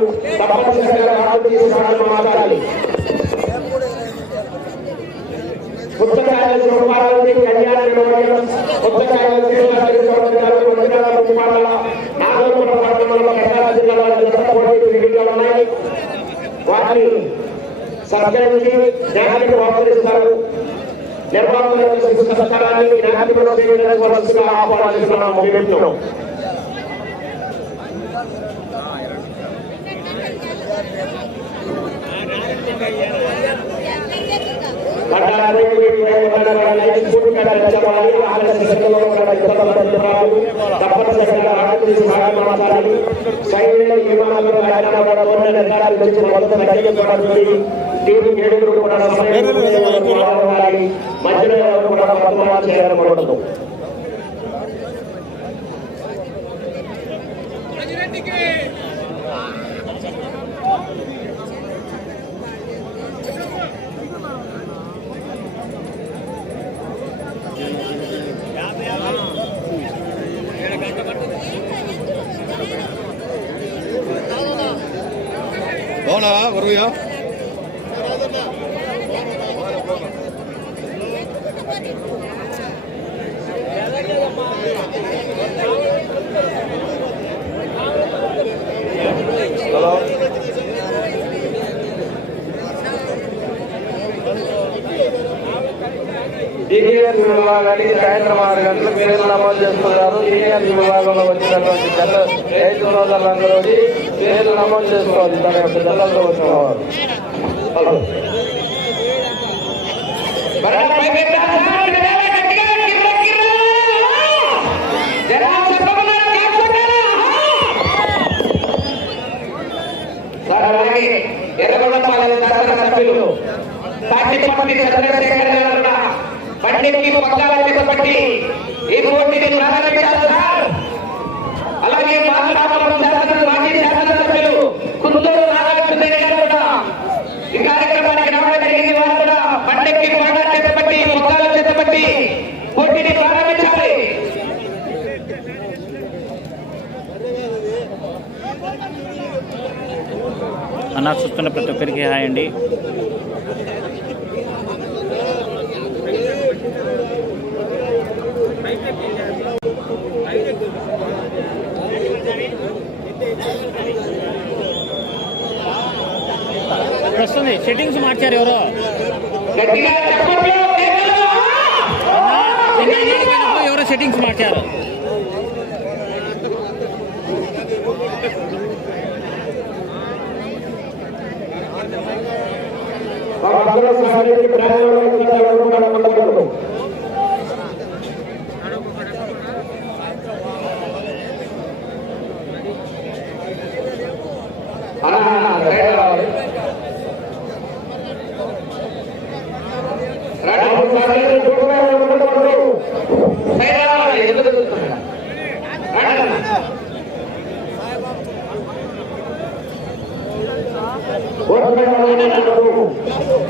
వస్తున్నారు తప్పనిసరిగా రాదు తీసుకురావడం మాట్లాడాలి పుస్తకాల సోమవారానికి కళ్యాణ నిర్వహణ పుస్తకాల మందిరాల కుమారాల నాగరపుర పట్టణంలో ప్రకాశం జిల్లాలో జత పోటీ క్రికెట్లో ఉన్నాయి. వారిని సత్కరించి జ్ఞానానికి బహుకరిస్తారు నిర్మాణంలో శిశు సత్కారాన్ని జ్ఞానాధిపతిలో చేయవలసిన మధ్యలో కూడా పద్మనాభ చేయాలనుకుంటున్నాం ఆరు నమోదు చేసుకున్నారు సీనియర్ విభాగంలో వచ్చినటువంటి జల్ల రైతు సోదరులందరూ పేర్లు నమోదు చేసుకోవాలి. తన యొక్క జల్లతో వచ్చిన వారు అందరికీ హాయ్ అండి. వస్తుంది సెట్టింగ్స్ మార్చారు ఎవరో? ఎవరో సెట్టింగ్స్ మార్చారు. భద్ర సహాయానికి ప్రారంభంలో కూడా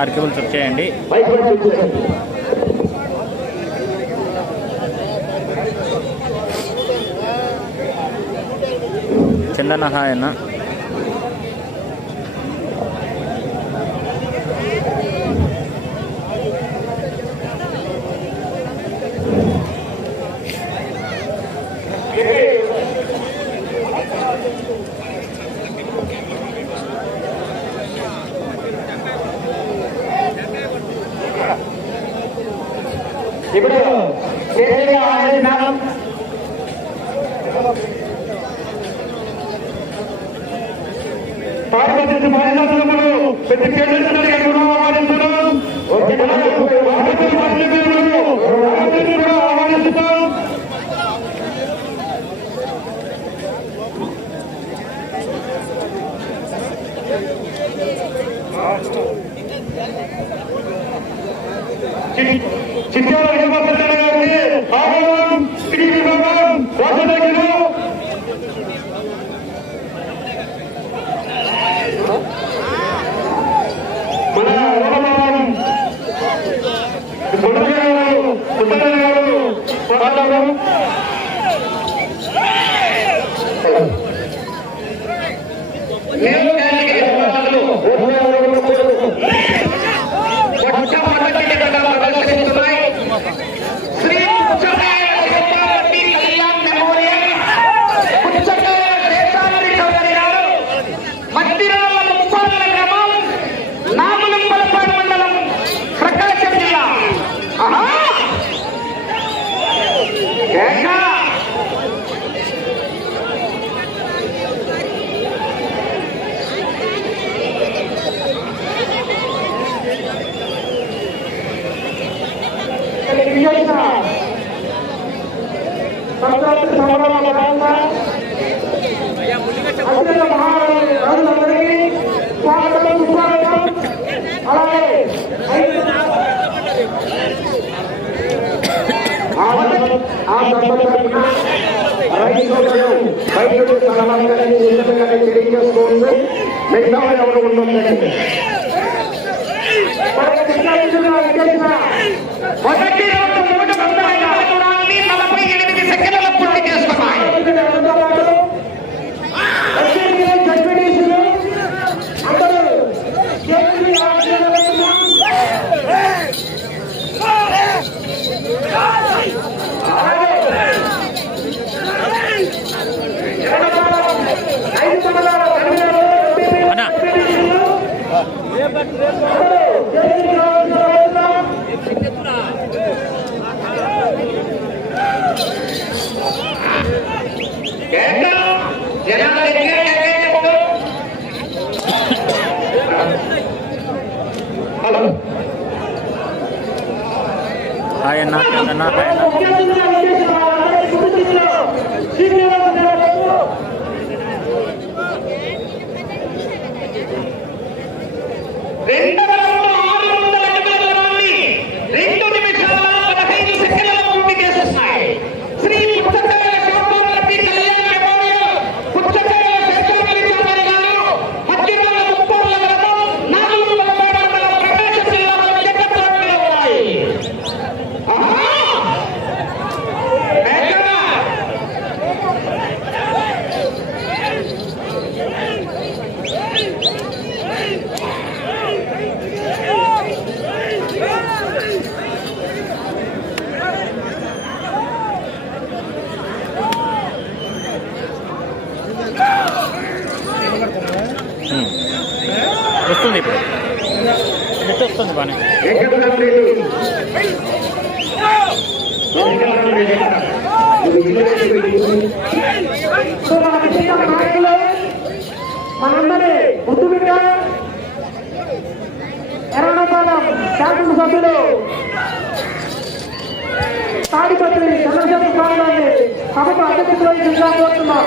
ఆర్కేబుల్స్ వచ్చాయండి. చందన హాయ్ అన్న ఇప్పుడు పార్టీ చేసుకోండి మిగతా ఎవరు ఉండొద్దండి మొదటి రోజు మూడు వందల నలభై ఎనిమిది సెకండ్ల పూర్తి చేసుకున్నాయి Ayo, nak, nak, nak, nak. So మనకి చిన్న నాయకులు మనందరి ముద్దు బిడ్డ తాడిపత్రి స్వామి గారిని సభకు కోరుతున్నాం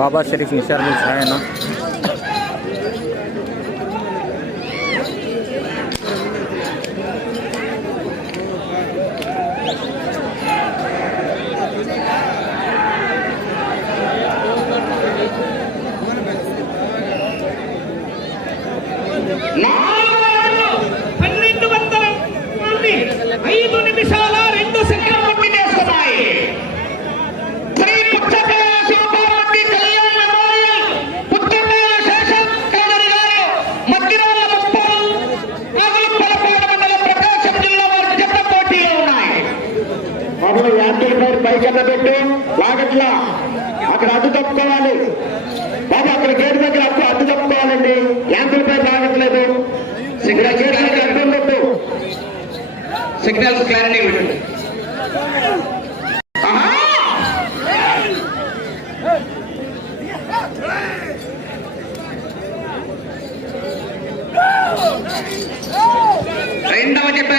बाबा शरीफ निशा में है ना?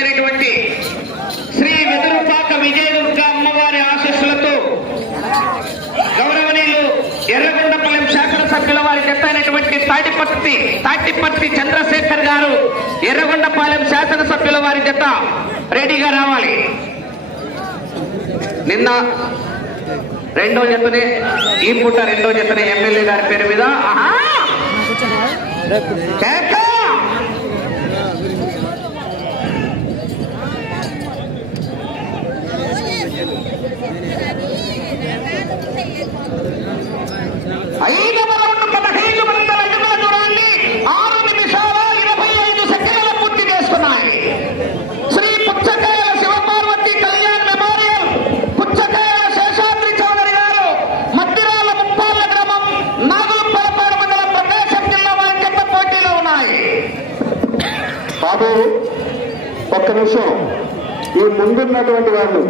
రెండవ శ్రీ వెదురుపాక విజయదుర్గ అమ్మవారి ఆశస్సులతో గౌరవనీయులు ఎర్రగొండపల్లెం శాసనసభ్యుల వారి చెప్పినటువంటి తాటిపత్తి తాటిపత్తి చంద్రశేఖర్ గారు ఎర్రగొండపాలెం శాసనసభ్యుల వారి జత రెడీగా రావాలి. నిన్న రెండో జతనే ఈ పూట రెండో జతనే ఎమ్మెల్యే గారి పేరు మీద ఆహా! కేక! ఐదవ రౌండ్ పదహైదు వందల అడుగుల దూరాన్ని ఆరు నిమిషాల ఇరవై ఐదు సెకండ్ల పూర్తి చేసుకున్నాయి శ్రీ పుచ్చకాయల శివపార్వతి కళ్యాణ్ మెమోరియల్ పుచ్చకాయల శేషాద్రి చౌదరి గారు మధ్యరాల ముప్పాల గ్రామం నాగులపలపాడు మండలం ప్రకాశం జిల్లా వారి చెత్త పోటీలో ఉన్నాయి బాబు ఒక్క నిమిషం. ఈ ముందున్నటువంటి వాళ్ళు.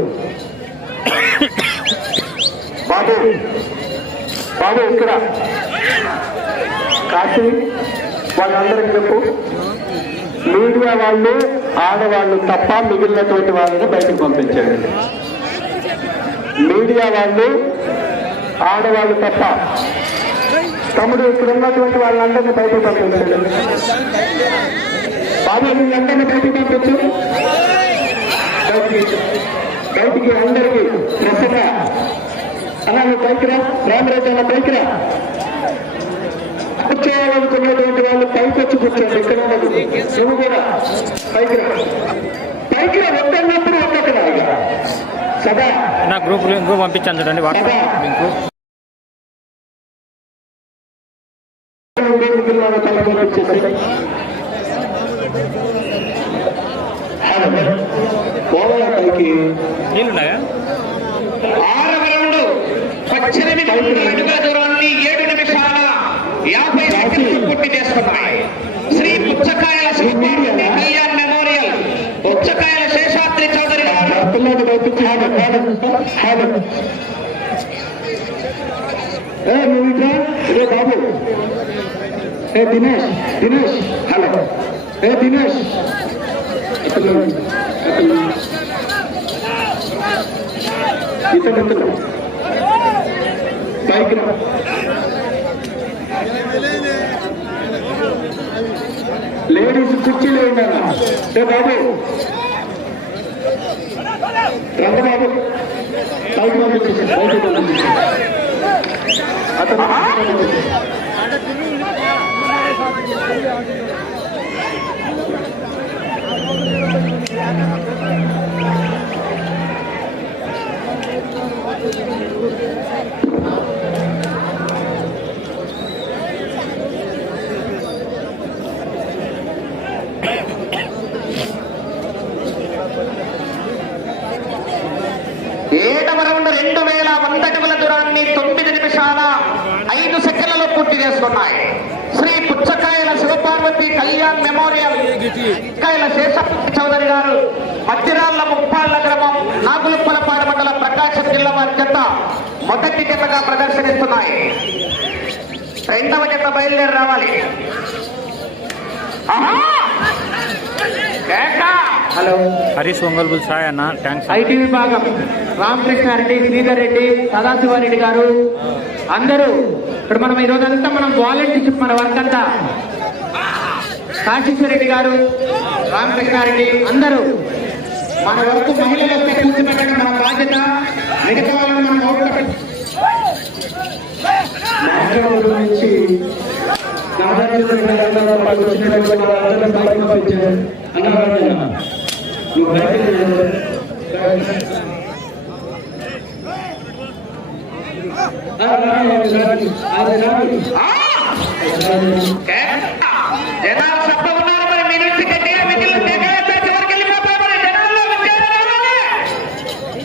బాబు. బాబు ఇక్కడ. కాశీ వాళ్ళందరికీ చెప్పు. మీడియా వాళ్ళు ఆడవాళ్ళు తప్ప మిగిలినటువంటి వాళ్ళని బయటకు పంపించండి. మీడియా వాళ్ళు ఆడవాళ్ళు తప్ప తమ్ముడు ఇక్కడ ఉన్నటువంటి వాళ్ళందరినీ బయటకు పంపించండి. బాబు వీళ్ళందరినీ బయటకు పంపించు. బయటికి బయటికి అందరికీ ప్రసన్న. అలా నువ్వు పైకి రా రామరాజు అన్న పైకి రా. కూర్చోవాలనుకున్నటువంటి వాళ్ళు పైకి వచ్చి కూర్చోండి ఇక్కడ ఉన్నది నువ్వు కూడా పైకి రా. పైకి రా వద్దన్నప్పుడు వద్దక్కడ ఇక సదా. నా గ్రూప్ లింక్ పంపించాను చూడండి వాట్సాప్ లింకు. మిగిలిన వాళ్ళు పైకి వచ్చేసి పోవాల పైకి నీళ్ళున్నాయా ఆరవ రౌండ్ పద్దెనిమిది అడుగుల దూరాన్ని ఏడు నిమిషాల యాభై సెకండ్లు పూర్తి చేసుకున్నాయి శ్రీ పుచ్చకాయల శివపార్వతి కళ్యాణ్ మెమోరియల్. పుచ్చకాయల శేషాద్రి హలో ఏ బాబు. ఏ దినేష్ దినేష్. హలో. ఏ దినేష్? ఇతను ఇతను. ఇతను ఇతను బైక్ లేడీస్ కుర్చీలో ఉన్నారా ఏ బాబు. రంగబాబు పైకి పంపించేసి పంపించేసి అతను రౌండ్ రెండు వేల వంద అడుగుల దూరాన్ని తొమ్మిది నిమిషాల ఐదు సెకండ్లలో పూర్తి చేసుకున్నాయి. శ్రీ పుచ్చకాయల శివపార్వతి కళ్యాణ్ మెమోరియల్ చౌదరి గారు మధ్యరాళ్ళ ముప్పాళ్ళ గ్రామం నాగులుప్పలపాడు మండలం ప్రకాశం జిల్లా వారి చెత్త మొదటి జతగా ప్రదర్శనిస్తున్నాయి. రెండవ జత బయలుదేరి రావాలి! హలో. హరీష్ ఒంగోలు సాయ్ అన్న థ్యాంక్స్ ఐటీ విభాగం రామకృష్ణారెడ్డి శ్రీధర్ రెడ్డి సదాశివారెడ్డి గారు. అందరూ ఇప్పుడు మనం ఈ రోజంతా మనం వాలంటీర్షిప్ మన వర్క్ అంతా కాశీశ్వరరెడ్డి గారు రామకృష్ణారెడ్డి అందరూ మన వరకు మహిళలు వస్తే కూర్చోబెట్టడం మన బాధ్యత మిగతా వాళ్ళని మనం అవుట్ నుంచి నాగార్జున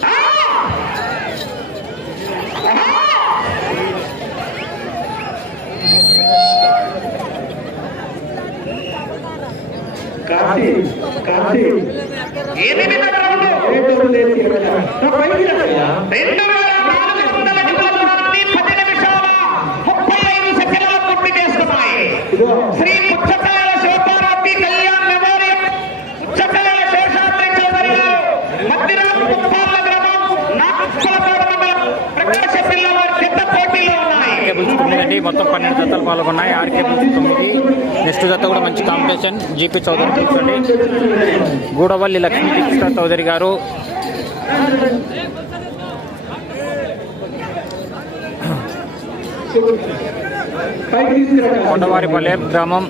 ఆ! కాశీ కాశీ ఎనిమిదవ రౌండు. రాయ్యా. రెండు వేల నాలుగు వందల అడుగుల దూరాన్ని పది నిమిషాల ముప్పై ఐదు సెకండ్ల పూర్తి చేస్తున్నాయి ఇదిగో శ్రీ పుచ్చకాయల శివపార్వతి కళ్యాణ్ మెమోరియల్ పుచ్చకాయల శేషాద్రి చౌదరి గారు మధ్యరాజు ముప్పాళ్ళ గ్రామం నాగప్పలపాడు మండలం ప్రకాశం జిల్లా వారి పెద్ద పోటీలో ఉన్నాయి కేబుల్స్ మొత్తం పన్నెండు జతలు పాల్గొన్నాయి. ఆర్కే తొమ్మిది. నెక్స్ట్ జత కూడా మంచి కాంపిటీషన్. జీపీ చౌదరి కూర్చోండి. గూడవల్లి లక్ష్మీ చౌదరి గారు. పైకి గ్రామం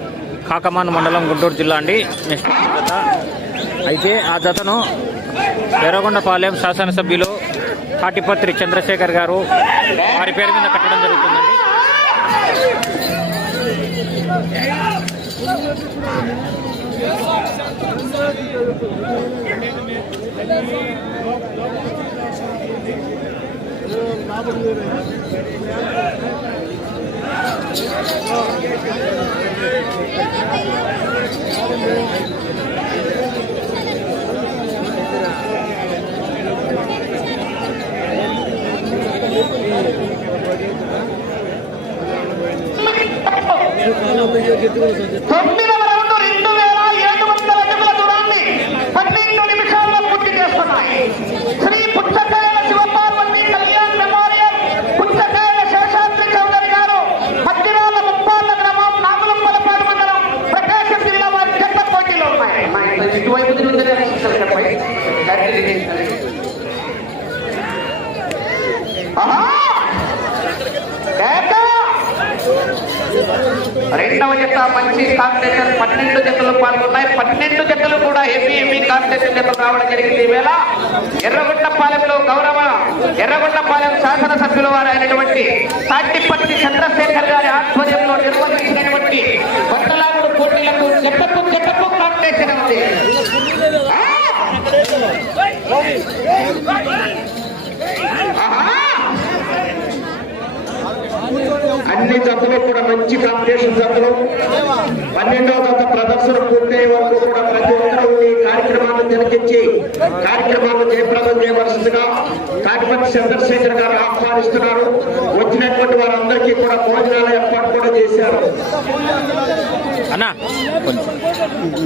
కాకమాన్ మండలం గుంటూరు జిల్లా అండి. నెక్స్ట్ జత. అయితే ఆ జతను ఎర్రగొండపాలెం శాసనసభ్యులు పాటిపత్రి చంద్రశేఖర్ గారు వారి పేరు మీద కట్టడం జరుగుతుందండి. తొమ్మిదవ రౌండ్ రెండు వేల ఏడు వందల అడుగుల దూరాన్ని పన్నెండు నిమిషాల్లో పూర్తి చేస్తున్నాయి శ్రీ పుచ్చకాయల శివపార్వతి కళ్యాణ్ మెమోరియల్ పుచ్చకాయల శేషాద్రి చౌదరి గారు మధ్యరాల ముప్పాళ్ళ గ్రామం నాగులప్పలపాడు మండలం ప్రకాశం జిల్లా వారి చెత్త పోటీలో ఉన్నాయి మా ఇంట్లో ఇటువైపు తిరుగుతుంది ఆహా! కేక! రెండవ జత మంచి కాంపిటేషన్ పన్నెండు జతలు పాల్గొన్నాయి. పన్నెండు జతలు కూడా హెవీ హెవీ కాంపిటేషన్ జతలు రావడం జరిగింది. ఈవేళ ఎర్రగొండపాలెంలో గౌరవ ఎర్రగొండపాలెం శాసనసభ్యుల వారు అయినటువంటి సాటిపట్టి చంద్రశేఖర్ గారి ఆధ్వర్యంలో నిర్వహించినటువంటి బట్టలాగుడు పోటీలకు జతకు జతకు కాంపిటేషన్ ఉంది ఆ! ఆహా! అన్ని జతలు కూడా మంచి కాంపిటీషన్ జతలు. పన్నెండవ జత ప్రదర్శన పూర్తయ్యే వరకు కూడా కార్యక్రమాన్ని తిలకించి కార్యక్రమాలను జయప్రదం చేయవలసిందిగా కాటిపట్టి చంద్రశేఖర్ గారు ఆహ్వానిస్తున్నారు. వచ్చినటువంటి వారందరికీ కూడా భోజనాల ఏర్పాటు కూడా చేశారు. అన్నా.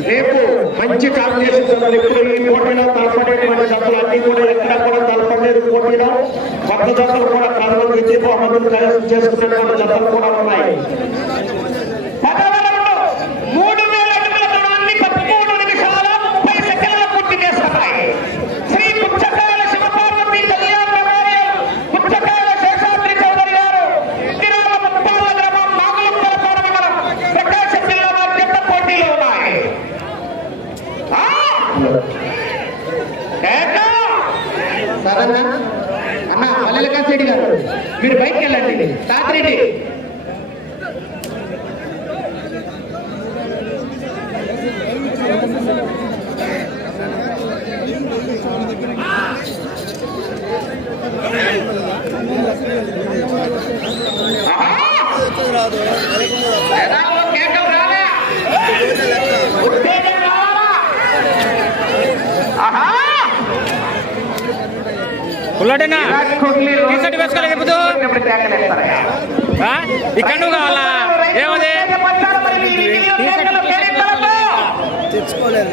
రేపు మంచి కాంపిటీషన్ జరుగుతుంది. ఇప్పుడు ఈ పోటీలో తలపడేటువంటి జతలు అన్ని కూడా ఎక్కడ కూడా తలపడలేదు పోటీలో కొత్త జతలు కూడా విజయ బహుమతులు కైవసం చేసుకున్నటువంటి జతలు కూడా ఉన్నాయి పదవరములు మూడు వేల అడుగుల దూరాన్ని పదమూడు నిమిషాల ముప్పై సెకండ్ల పూర్తి చేస్తున్నాయి శ్రీ పుచ్చకాయల శివపార్వతి కళ్యాణ మెమోరియల్ పుచ్చకాయల శేషాద్రి చౌదరి గారు తిరుమల ముప్పాల గ్రామం నాగులంపలపాడు మండలం ప్రకాశం జిల్లా వారి చెత్త పోటీలో ఉన్నాయి ఆ! ఏకా! సరేనా అన్న మల్లెలకాశ్ రెడ్డి గారు మీరు బయటకు వెళ్ళండి. తాతిరెడ్డి ఇక్కడ నువ్వు కావాలా? ఏమది? ఉత్తేజపడ్డారు తెచ్చుకోలేదు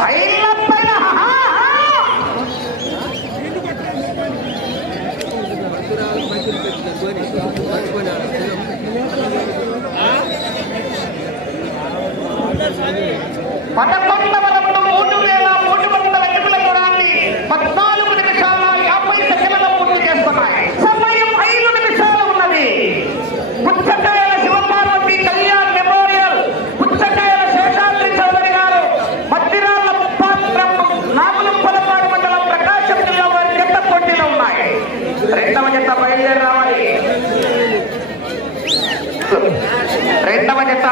పైన పైన, ఆహా, ఆహా. పదకొండవ రౌండ్ మూడు వేల మూడు వందల అడుగుల దూరాన్ని పద్నాలుగు నిమిషాల యాభై సెకండ్ల పూర్తి చేస్తున్నాయి సమయం ఐదు నిమిషాలు ఉన్నది పుచ్చకాయల శివపార్వతి కళ్యాణ్ మెమోరియల్ పుచ్చకాయల శేషాద్రి చౌదరి గారు మద్దిరాల నాగులంపలపాడు మండలం ప్రకాశం జిల్లా వారి జత పోటీలో ఉన్నాయి రెండవ జత బయలుదేరి రావాలి రెండవ జత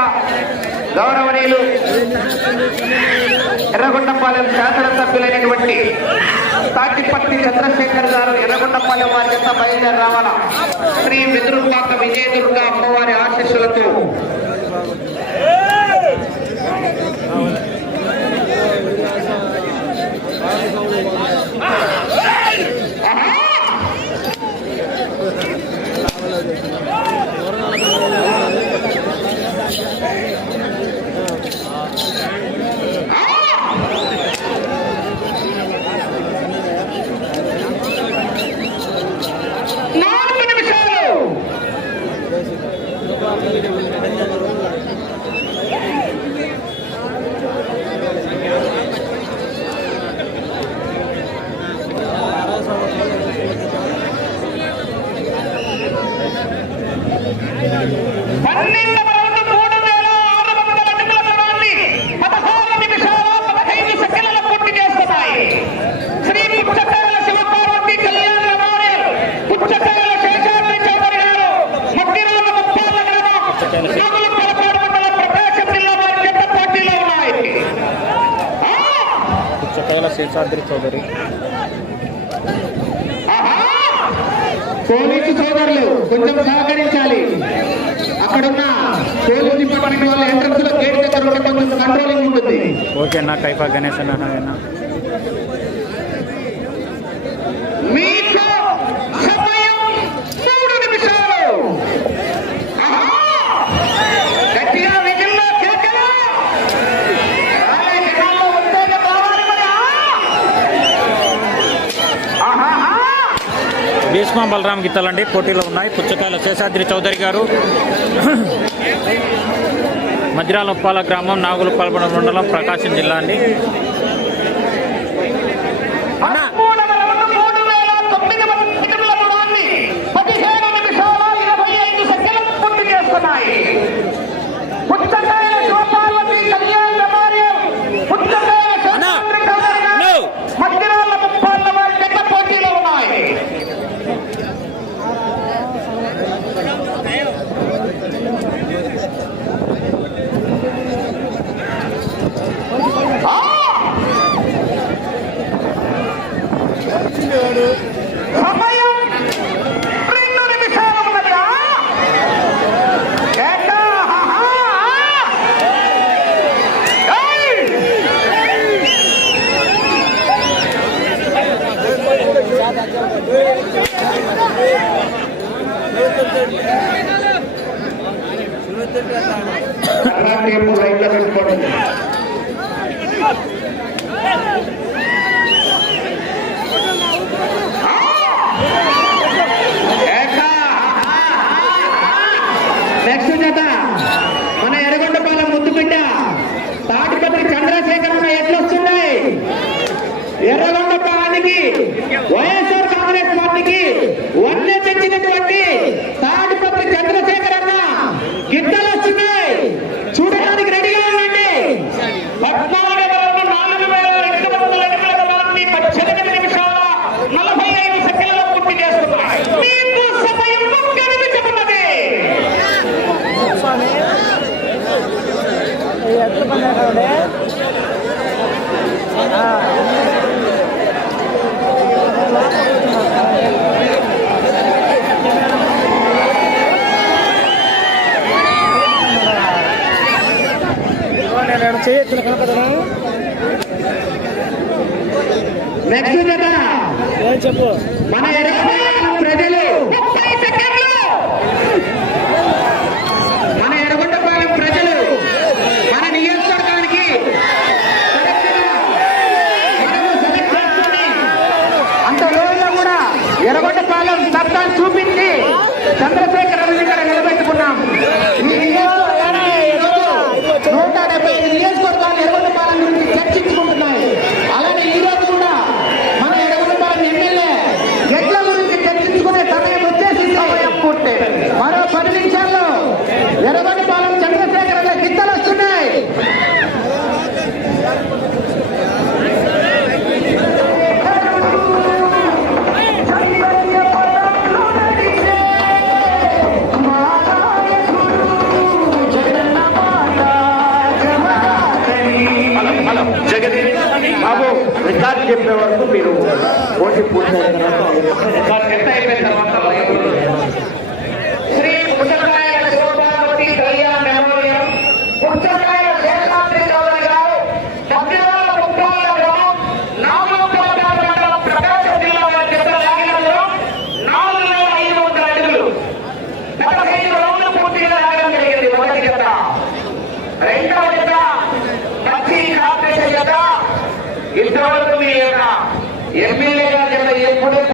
గౌరవనీయులు ఎర్రగొండపాలెం శాసనసభ్యులైనటువంటి తాటిపత్తి చంద్రశేఖర్ గారు ఎర్రగొండపాలెం వారి యొక్క బయలుదేరి రావాలా? శ్రీ వెదురుపాక విజయదుర్గ అమ్మవారి ఆశీస్సులతో నాలుగు నిమిషాలు పన్నెండవ రౌండ్ మూడు వేల ఆరు వందల అడుగుల దూరాన్ని పదహారు నిమిషాల పదహైదు సెకండ్ల పూర్తి చేస్తున్నాయి శ్రీ పుచ్చకాయల శివపార్వతి కళ్యాణ మెమోరియల్ పుచ్చకాయల శేషాద్రి చౌదరి గారు మద్దిరాల ముప్పాల గ్రామం నాగులపలపాడు మండలం ప్రకాశం జిల్లా వారి జత పోటీలో ఉన్నాయి ఆ! శేషాద్రి చౌదరి! పోలీసు సోదరులు కొంచెం సహకరించాలి. అక్కడున్న పోలీసు డిపార్ట్మెంట్ వాళ్ళ ఎంట్రన్స్లో గేట్ దగ్గర కొంచెం కంట్రోలింగ్ ఉంటుంది. ఓకే అన్న కైఫా గణేష్ అన్న. భీష్మ బలరాం గీతాలండి. పోటీలో ఉన్నాయి. పుచ్చకాయల శేషాద్రి చౌదరి గారు. మద్రాల గ్రామం గ్రామం నాగులపాలపడ మండలం ప్రకాశం జిల్లా అండి. అన్నా! கராத்தே லைன்ல Amém.